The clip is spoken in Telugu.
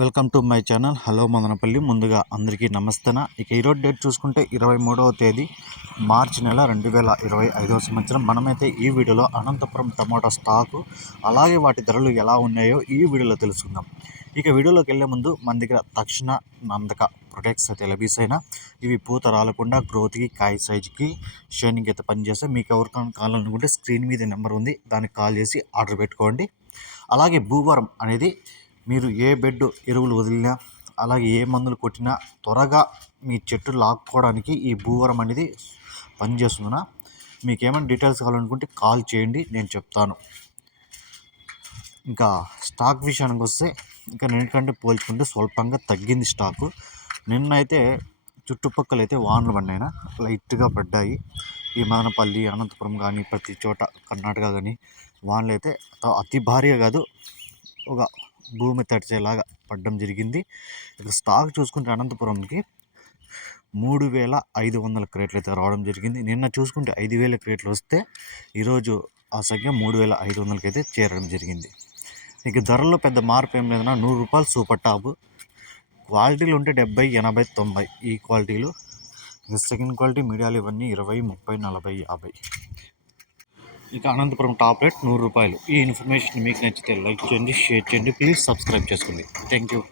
Welcome to my channel. Hello Madanapalle. ముందుగా అందరికీ నమస్తేనా? ఇక ఈరోజు డేట్ చూసుకుంటే ఇరవై మూడవ తేదీ మార్చి నెల రెండు వేల ఇరవై ఐదవ సంవత్సరం. మనమైతే ఈ వీడియోలో అనంతపురం టమాటా స్టాకు అలాగే వాటి ధరలు ఎలా ఉన్నాయో ఈ వీడియోలో తెలుసుకుందాం. ఇక వీడియోలోకి వెళ్ళే ముందు మన దగ్గర తక్షణ నందక ప్రొడక్ట్స్ అయితే లభిస్తాయినా ఇవి పూత రాలకుండా గ్రోత్కి కాయ సైజుకి షైనింగ్ అయితే పనిచేస్తాయి. మీకు ఎవరికైనా కావాలనుకుంటే స్క్రీన్ మీద నెంబర్ ఉంది. దానికి కాల్ చేసి ఆర్డర్ పెట్టుకోండి. అలాగే భూవరం అనేది మీరు ఏ బెడ్ ఎరువులు వదిలినా అలాగే ఏ మందులు కొట్టినా త్వరగా మీ చెట్టు లాక్కోవడానికి ఈ భూవరం అనేది పనిచేస్తుందనా మీకు ఏమైనా డీటెయిల్స్ కావాలనుకుంటే కాల్ చేయండి నేను చెప్తాను. ఇంకా స్టాక్ విషయానికి వస్తే ఇంకా నిన్నటికంటే పోల్చుకుంటే స్వల్పంగా తగ్గింది స్టాకు. నిన్న అయితే చుట్టుపక్కల అయితే వానలు పడినాయినా లైట్గా పడ్డాయి. ఈ మదనపల్లి అనంతపురం కానీ ప్రతి చోట కర్ణాటక కానీ వానలు అయితే అతి భారీగా కాదు ఒక భూమి తడిచేలాగా పడడం జరిగింది. ఇక స్టాక్ చూసుకుంటే అనంతపురంకి మూడు వేల ఐదు వందల క్రేట్లు అయితే రావడం జరిగింది. నిన్న చూసుకుంటే ఐదు వేల క్రేట్లు వస్తే ఈరోజు ఆ సంఖ్య మూడు వేల ఐదు వందలకి అయితే చేరడం జరిగింది. ఇక ధరల్లో పెద్ద మార్పు ఏం లేదన్నా నూరు రూపాయలు సూపర్ టాప్. క్వాలిటీలు ఉంటే డెబ్బై ఎనభై తొంభై ఈ క్వాలిటీలు. సెకండ్ క్వాలిటీ మీడియాలు ఇవన్నీ ఇరవై ముప్పై నలభై యాభై. ఇక అనంతపురం టాప్ రేట్ నూరు రూపాయలు. ఈ ఇన్ఫర్మేషన్ మీకు నచ్చితే లైక్ చేయండి షేర్ చేయండి ప్లీజ్ సబ్స్క్రైబ్ చేసుకోండి. Thank you.